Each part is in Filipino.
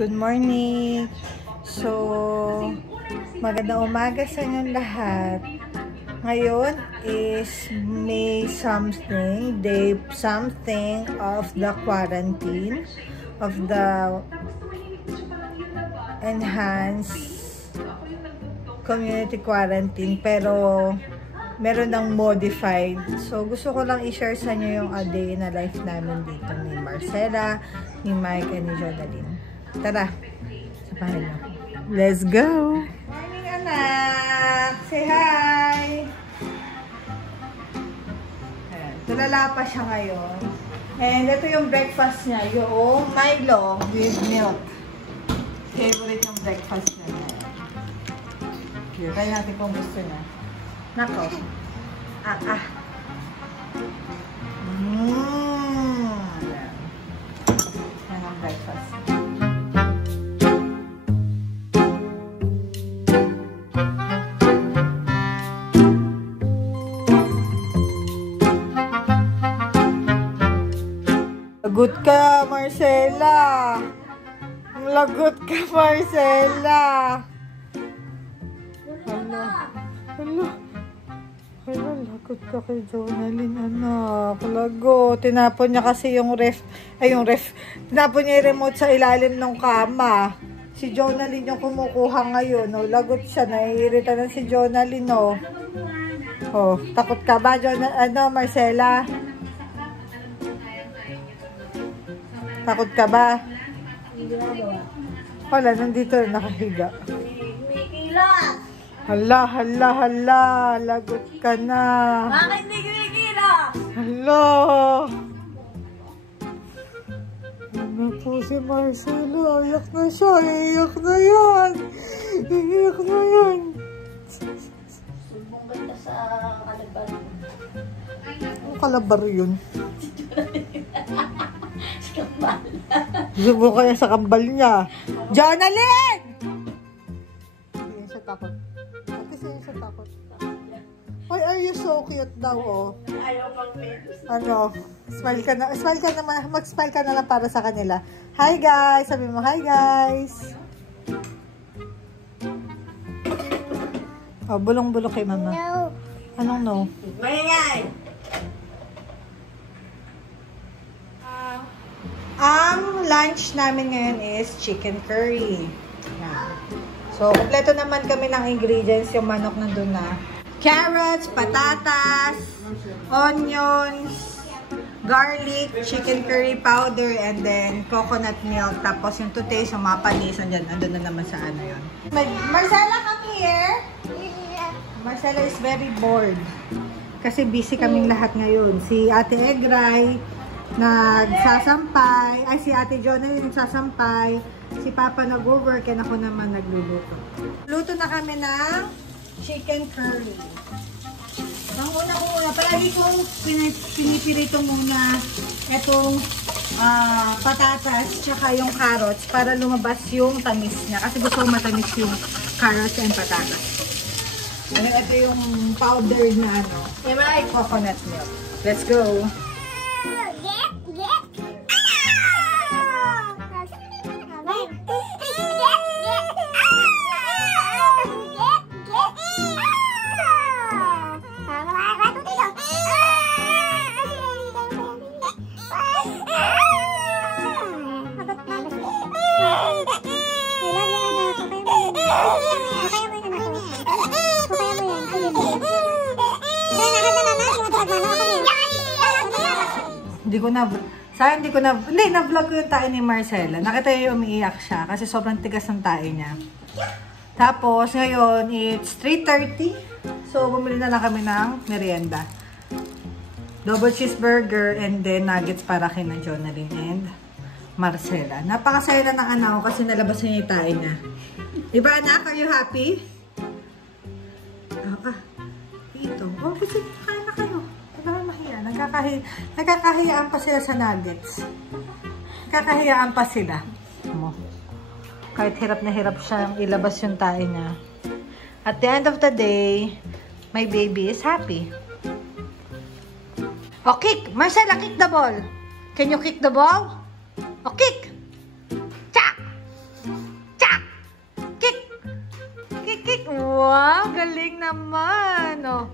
Good morning. So, magandang umaga sa inyong lahat. Ngayon is May something, day something of the quarantine, of the enhanced community quarantine, pero meron ng modified. So, gusto ko lang i-share sa inyo yung a day in a life namin dito ni Marcela, ni Mike, and ni Jodaline. Tara, sabahan nyo. Let's go! Morning, anak! Say hi! Ayan, tulala pa siya ngayon. And ito yung breakfast niya, yung Milo with milk. Favorite yung breakfast niya. Try natin kung gusto niya. Nako. Yan ang breakfast. Lagot ka, Marcela. Lagot ka, Marcela. Hala, lagot ka kay Jonaline, anak. Lagot. Tinapon niya kasi yung tinapon niya yung remote sa ilalim ng kama. Si Jonaline yung kumukuha ngayon, oh. Lagot siya. Naiirita na si Jonaline, oh. Oh, takot ka ba, Marcela? Takot ka ba? Wala, nandito nakahiga. Hala, lagot ka na. Bakit hindi kumikila? Hala. Ano po si Marcelo? Iyak na siya. Iyak na yan. Iyak na yan. Subong ganda sa kalabar. Ano kalabar yun? Si Kambal. Subong kaya sa kambal niya. Jonaline! Hindi siya takot. Takot. Why are you so cute daw, oh? Ayaw pang pedos. Ano? Smile ka na. Mag-smile ka na lang para sa kanila. Hi, guys! Sabi mo, hi, guys! Oh, bulong-bulong kay mama. No. Anong no? Mayay! Ang lunch namin ngayon is chicken curry. Yan. So, kompleto naman kami ng ingredients. Yung manok nandun na. Carrots, patatas, onions, garlic, chicken curry powder, and then coconut milk. Tapos yung to taste, yung mga panis, andun na naman sa ano yun. Marcela, come here! Marcela is very bored. Kasi busy kaming lahat ngayon. Si Ate Egray, nagsasampay. Ay, si Ate Jonah yung nagsasampay. Si Papa nag-work and ako naman nagluluto. Luto na kami ng chicken curry. Ang una, palagi kong pinipirito muna itong patatas tsaka yung carrots para lumabas yung tamis niya. Kasi gusto ko matamis yung carrots and patatas. And ito yung powder na coconut milk. Let's go! Hindi, na-vlog ko yung tae ni Marcela. Nakita yung umiiyak siya kasi sobrang tigas ng tae niya. Tapos, ngayon, it's 3:30. So, bumili na lang kami ng merienda. Double cheeseburger and then nuggets para kina Jonaline and Marcela. Napakasaya lang ng anak ko kasi nalabas niya yung tae niya. Diba, anak? Are you happy? Dito. Oh, kasi kain na kayo. Nagkakahiyaan pa sila sa nuggets. Nagkakahiyaan pa sila. Kahit hirap na hirap siyang ilabas yung tae niya. At the end of the day, my baby is happy. Oh, kick! Marcela, kick the ball! Can you kick the ball? Oh, kick! Tsak! Wow, galing naman. Oh.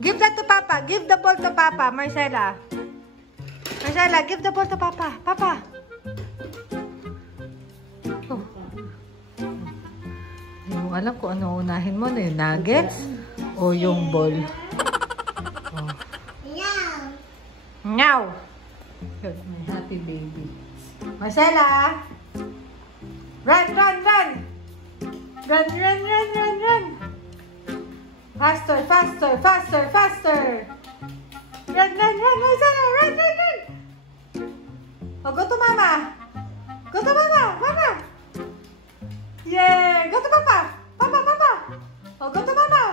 Give that to Papa. Give the ball to Papa, Marcela. Marcela, give the ball to Papa. Papa. Oh. Hindi mo alam kung ano unahin mo na yung nuggets o yung ball. Oh. Meow. Good, my happy baby. Marcela. Run, run, run. Run, run, run, run, run. Faster, faster, faster, faster. Run, run, run, Marcela. Run, run, run. Oh, go to Mama. Go to Mama. Mama. Yeah. Go to Papa. Papa, Papa. Oh, go to Mama.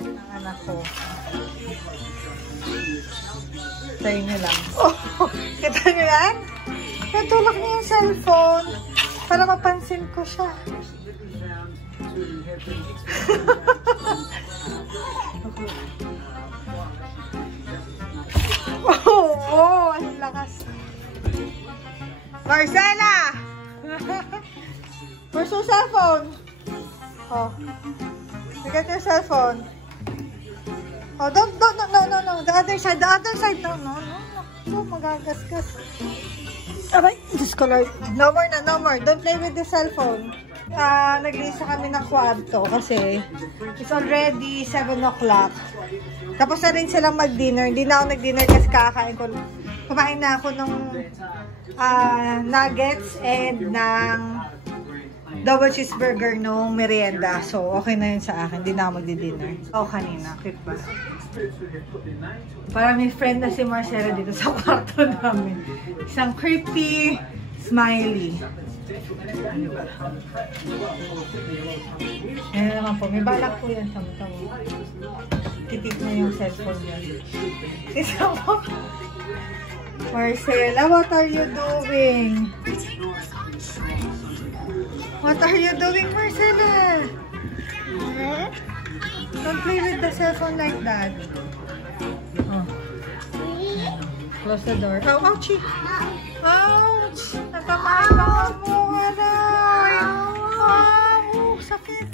Ang anak ko. Tayo niyo lang. Oh, kita niyo yan? Natulog niya yung cellphone para mapansin ko siya. Oh, ang lakas. Marcela! Where's your cellphone? Oh. You get your cellphone. Oh, don't, no. The other side, No. Oh, magagasgas. Aray, Diyos ko Lord. No more. Don't play with the cellphone. Naglisa kami ng kwarto kasi it's already 7 o'clock. Tapos na rin silang mag-dinner. Hindi na ako nag-dinner kasi kakain ko. Kumain na ako ng nuggets and ng double cheeseburger nung merienda. So, okay na yun sa akin. Hindi na ako magdi-dinner. Oo, kanina. Cute ba? Parang may friend na si Marcela dito sa kwarto namin. Isang creepy, smiley. Ano ba? Ayan naman po. May balak po yan sa mata mo. Titik na yung cellphone niya. Isa mo. Marcela, what are you doing? What are you doing, Marcela? Don't play with the cellphone like that. Oh. Close the door. Oh, ouchie! Ouch! Natamaan ka mo! Aray! Oh, sakit!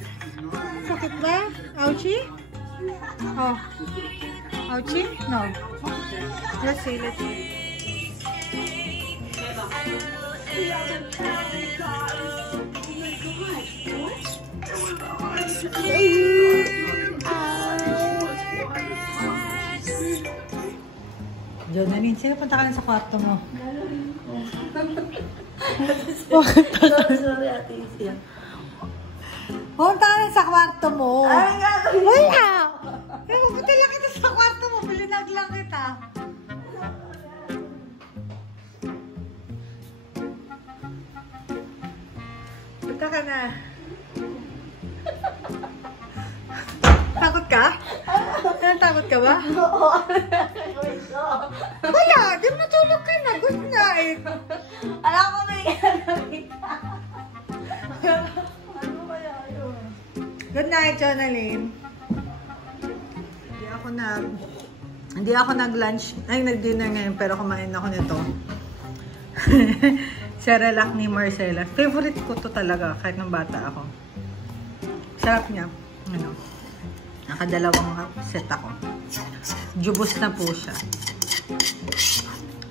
Sakit ba? Ouchie? Oh. Ouchie? No. Let's see. Jonalyn, sino punta ka na sa kwarto mo? Sorry, Ate Isia. Punta ka na sa kwarto mo. Ay, wala! Punta lang kita sa kwarto mo. Bilinag lang kita. Punta ka na. Takot ka? Takot ka ba? Oo. Wala, di mo natulog ka na. Good night. Alam ko may gagawin ka. Ano kaya yun? Good night, Jonalyn. Hindi ako nag-lunch. Ay, nag-dinner ngayon, pero kumain ako nito. Cerelac ni Marcela. Favorite ko to talaga, kahit nung bata ako. Sarap niya. Ano? Nakadalawang set ako. Jubos na po siya.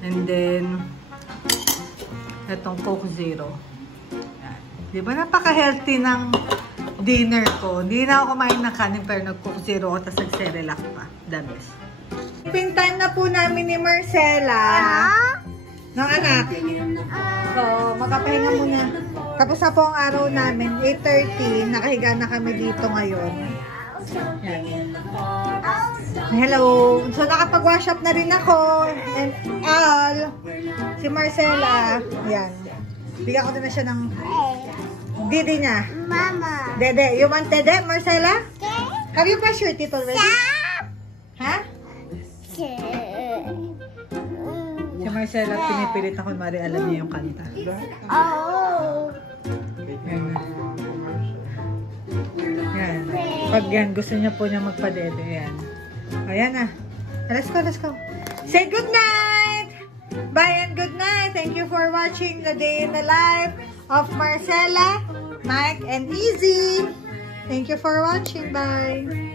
And then, itong Coke Zero. Di ba napaka-healthy ng dinner ko? Hindi na ako kumain ng kanin pero nag-Coke Zero ako tapos nag-Cerelac pa. The best. Tipping time na po namin ni Marcela. No, anak? So, magkapahinga muna. Tapos na po ang araw namin. 8:30. Nakahiga na kami dito ngayon. Yan. Hello. So, nakapag-wash up na rin ako. And all. Si Marcela. Yan. Bigyan ko na siya ng didi niya. Mama. Dede. You want dede, Marcela? Have you brushed your teeth already? Ha? Si Marcela, pinipilit ako. Mari, alam niya yung kanta. Oh. Yan. Yan. Pag yan, gusto niya po niya magpadede. Yan. Ayan na. Let's go. Say good night! Bye and good night. Thank you for watching the day in the life of Marcella, Mike, and Easy. Thank you for watching. Bye.